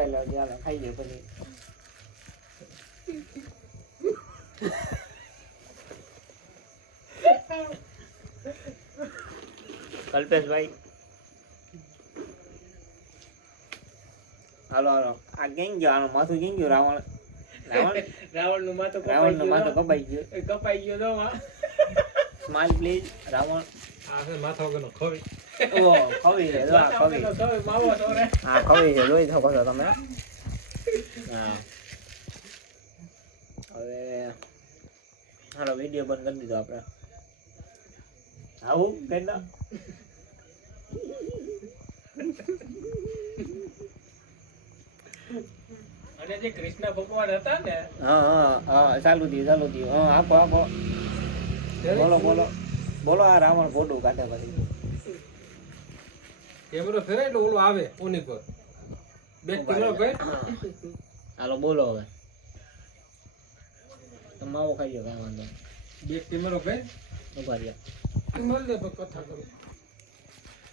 ખાઈ લો ચાલો ખાઈ લે પછી કલ્પેશભાઈ હાલો હાલો આ કેમ ગયો આનું માથું કેમ ગયું રાવણ નું માથું કપાઈ ગયો તો સ્માઈલ પ્લીઝ રાવણ આ માથા વગરનો ખોવી ઓ ખવી છે જો આ ખવી માવો તો રે હા ખવી છે જોઈ શકો છો તમે હા હવે હાલો વિડિયો બંધ કરી દીધો આપણે આવું કેટલા અને જે કૃષ્ણ ભગવાન હતા ને હા ચાલુ થયું હા આપો બોલો આ રાવણ ફોટો કાઢે પછી કેમેરો ફેરાય એટલે ઓલો આવે ઓની પર બે કેમેરો ભાઈ હાલો બોલો હવે માવો ખાઈ ગયો કાંઈ વાંધો બે કેમેરો ભાઈ ઉભા રહ્યા મળ દે કથા કરું